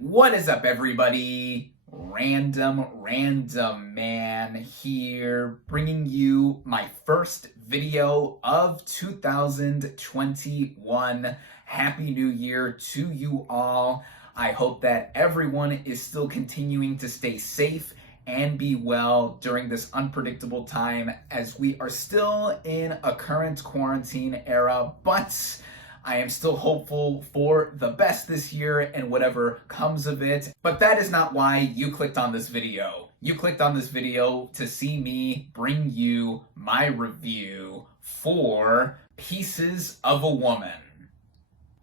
What is up, everybody? RandomRandomMan here, bringing you my first video of 2021. Happy New Year to you all. I hope that everyone is still continuing to stay safe and be well during this unpredictable time, as we are still in a current quarantine era, but I am still hopeful for the best this year and whatever comes of it. But that is not why you clicked on this video. You clicked on this video to see me bring you my review for Pieces of a Woman.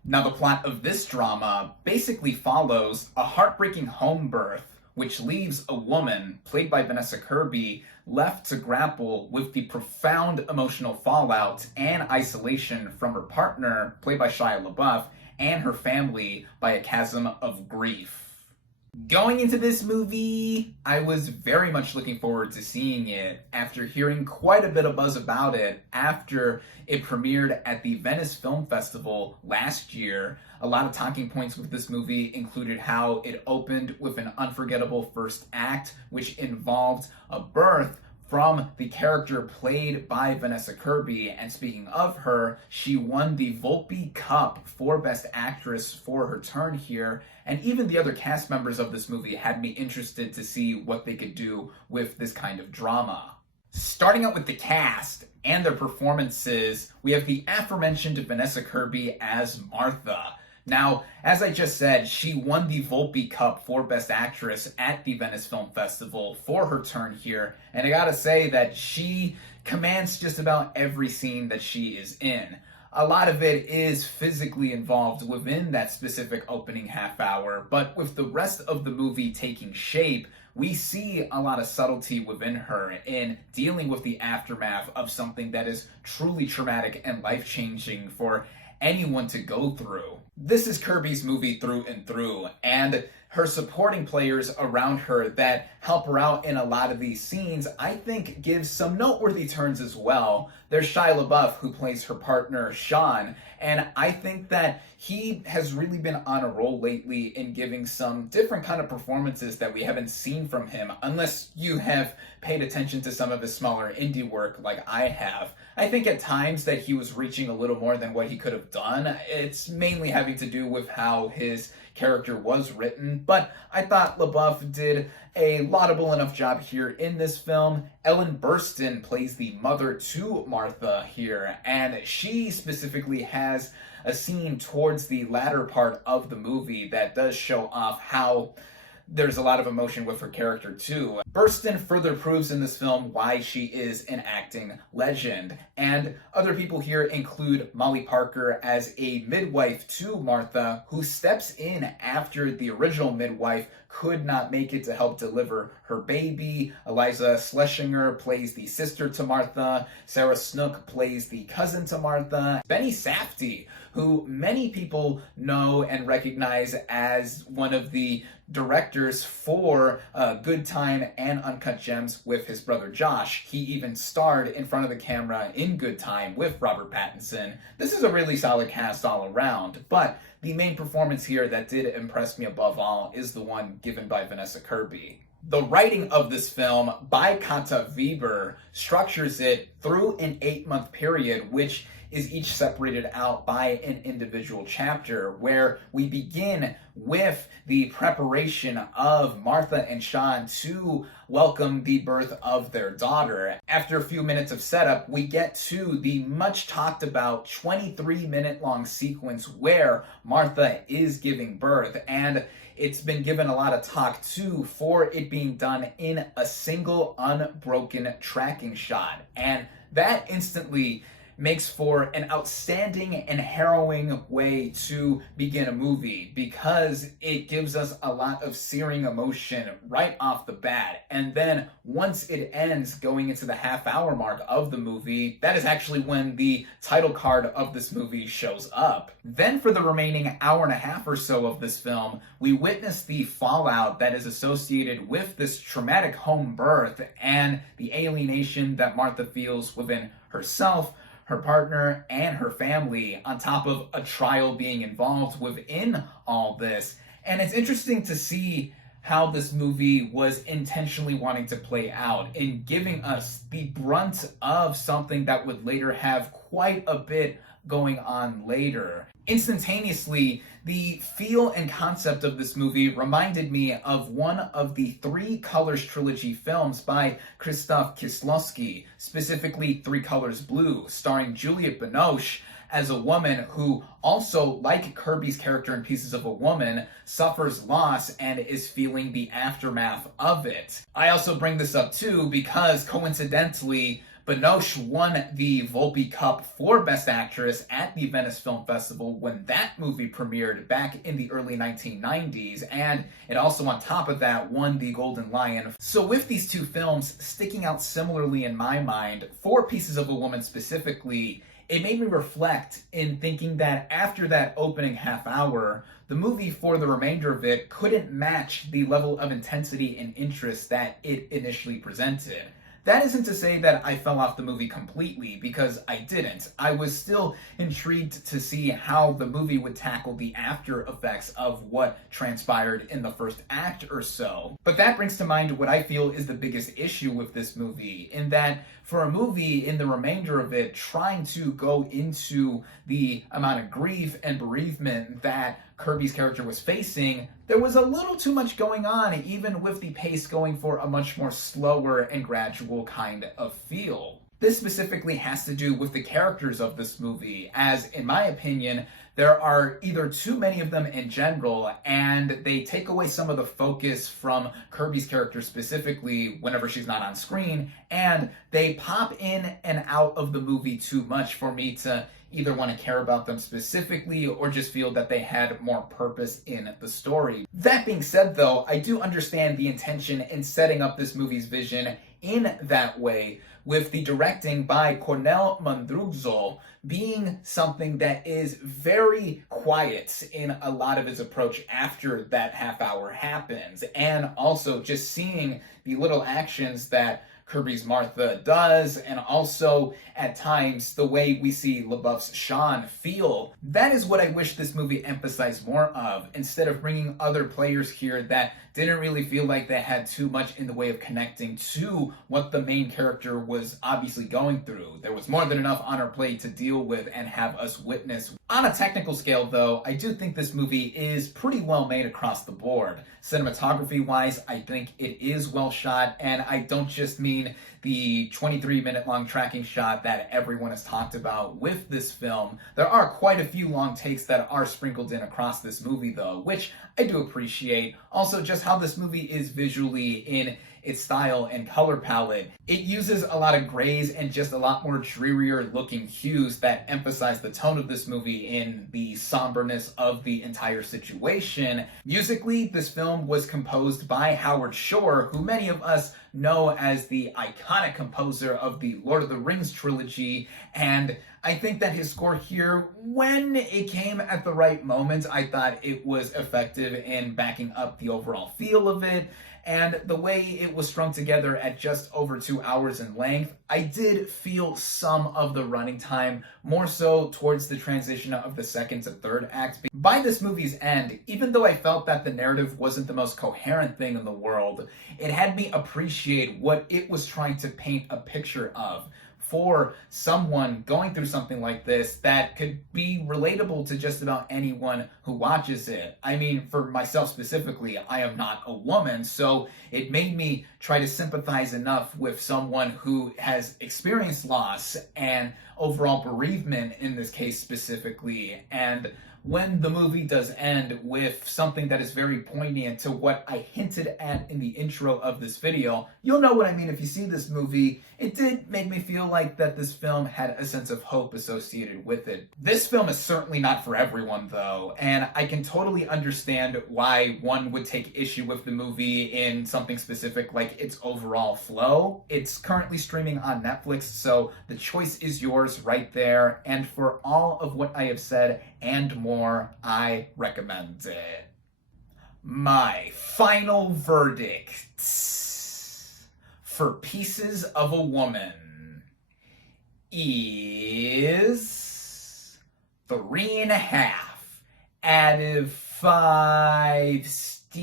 Now, the plot of this drama basically follows a heartbreaking home birth, which leaves a woman, played by Vanessa Kirby, left to grapple with the profound emotional fallout and isolation from her partner, played by Shia LaBeouf, and her family by a chasm of grief. Going into this movie, I was very much looking forward to seeing it after hearing quite a bit of buzz about it after it premiered at the Venice Film Festival last year. A lot of talking points with this movie included how it opened with an unforgettable first act, which involved a birth from the character played by Vanessa Kirby. And speaking of her, she won the Volpe Cup for Best Actress for her turn here. And even the other cast members of this movie had me interested to see what they could do with this kind of drama. Starting out with the cast and their performances, we have the aforementioned Vanessa Kirby as Martha. Now, as I just said, she won the Volpe Cup for Best Actress at the Venice Film Festival for her turn here, and I gotta say that she commands just about every scene that she is in. A lot of it is physically involved within that specific opening half hour, but with the rest of the movie taking shape, we see a lot of subtlety within her in dealing with the aftermath of something that is truly traumatic and life-changing for anyone to go through. This is Kirby's movie through and through, and her supporting players around her that help her out in a lot of these scenes, I think, gives some noteworthy turns as well. There's Shia LaBeouf, who plays her partner, Sean, and I think that he has really been on a roll lately in giving some different kind of performances that we haven't seen from him, unless you have paid attention to some of his smaller indie work like I have. I think at times that he was reaching a little more than what he could have done. It's mainly having to do with how his character was written, but I thought LaBeouf did a laudable enough job here in this film. Ellen Burstyn plays the mother to Martha here, and she specifically has a scene towards the latter part of the movie that does show off how there's a lot of emotion with her character too. Burstyn further proves in this film why she is an acting legend. And other people here include Molly Parker as a midwife to Martha, who steps in after the original midwife could not make it to help deliver her baby. Eliza Schlesinger plays the sister to Martha. Sarah Snook plays the cousin to Martha. Benny Safdie, who many people know and recognize as one of the directors for Good Time and Uncut Gems with his brother Josh. He even starred in front of the camera in Good Time with Robert Pattinson. This is a really solid cast all around, but the main performance here that did impress me above all is the one given by Vanessa Kirby. The writing of this film by Kata Weber structures it through an 8-month period, which is each separated out by an individual chapter, where we begin with the preparation of Martha and Sean to welcome the birth of their daughter. After a few minutes of setup, we get to the much talked about 23-minute long sequence where Martha is giving birth, and it's been given a lot of talk too for it being done in a single unbroken tracking shot, and that instantly makes for an outstanding and harrowing way to begin a movie, because it gives us a lot of searing emotion right off the bat. And then once it ends, going into the half-hour mark of the movie, that is actually when the title card of this movie shows up. Then for the remaining hour and a half or so of this film, we witness the fallout that is associated with this traumatic home birth and the alienation that Martha feels within herself, her partner, and her family, on top of a trial being involved within all this. And it's interesting to see how this movie was intentionally wanting to play out in giving us the brunt of something that would later have quite a bit going on later. Instantaneously, the feel and concept of this movie reminded me of one of the Three Colors trilogy films by Krzysztof Kieslowski, specifically Three Colors Blue, starring Juliette Binoche as a woman who also, like Kirby's character in Pieces of a Woman, suffers loss and is feeling the aftermath of it. I also bring this up too because, coincidentally, Binoche won the Volpe Cup for Best Actress at the Venice Film Festival when that movie premiered back in the early 1990s, and it also, on top of that, won the Golden Lion. So with these two films sticking out similarly in my mind, for Pieces of a Woman specifically, it made me reflect in thinking that after that opening half hour, the movie for the remainder of it couldn't match the level of intensity and interest that it initially presented. That isn't to say that I fell off the movie completely, because I didn't. I was still intrigued to see how the movie would tackle the after effects of what transpired in the first act or so. But that brings to mind what I feel is the biggest issue with this movie, in that for a movie in the remainder of it trying to go into the amount of grief and bereavement that Kirby's character was facing, there was a little too much going on, even with the pace going for a much more slower and gradual kind of feel. This specifically has to do with the characters of this movie, as in my opinion, there are either too many of them in general, and they take away some of the focus from Kirby's character specifically whenever she's not on screen, and they pop in and out of the movie too much for me to either want to care about them specifically or just feel that they had more purpose in the story. That being said, though, I do understand the intention in setting up this movie's vision in that way, with the directing by Cornel Mandruzzo being something that is very quiet in a lot of his approach after that half hour happens, and also just seeing the little actions that Kirby's Martha does, and also at times the way we see LaBeouf's Sean feel. That is what I wish this movie emphasized more of, instead of bringing other players here that didn't really feel like they had too much in the way of connecting to what the main character was obviously going through. There was more than enough on her plate to deal with and have us witness. On a technical scale, though, I do think this movie is pretty well made across the board. Cinematography-wise, I think it is well shot, and I don't just mean the 23-minute long tracking shot that everyone has talked about with this film. There are quite a few long takes that are sprinkled in across this movie, though, which I do appreciate. Also, just how this movie is visually in its style and color palette. It uses a lot of grays and just a lot more drearier looking hues that emphasize the tone of this movie in the somberness of the entire situation. Musically, this film was composed by Howard Shore, who many of us know as the iconic composer of the Lord of the Rings trilogy, and I think that his score here, when it came at the right moment, I thought it was effective in backing up the overall feel of it. And the way it was strung together at just over 2 hours in length, I did feel some of the running time, more so towards the transition of the second to third act. By this movie's end, even though I felt that the narrative wasn't the most coherent thing in the world, it had me appreciate what it was trying to paint a picture of for someone going through something like this that could be relatable to just about anyone who watches it. I mean, for myself specifically, I am not a woman, so it made me try to sympathize enough with someone who has experienced loss and overall bereavement in this case specifically. And when the movie does end with something that is very poignant to what I hinted at in the intro of this video, you'll know what I mean if you see this movie. It did make me feel like that this film had a sense of hope associated with it. This film is certainly not for everyone, though, and I can totally understand why one would take issue with the movie in something specific like its overall flow. It's currently streaming on Netflix, so the choice is yours right there, and for all of what I have said and more, I recommend it. My final verdict for Pieces of a Woman is 3.5 out of 5 stars.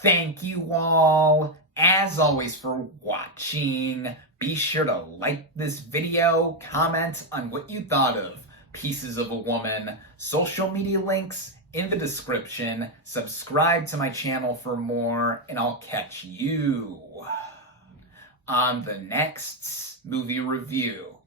Thank you all, as always, for watching. Be sure to like this video, comment on what you thought of Pieces of a Woman, social media links in the description, subscribe to my channel for more, and I'll catch you on the next movie review.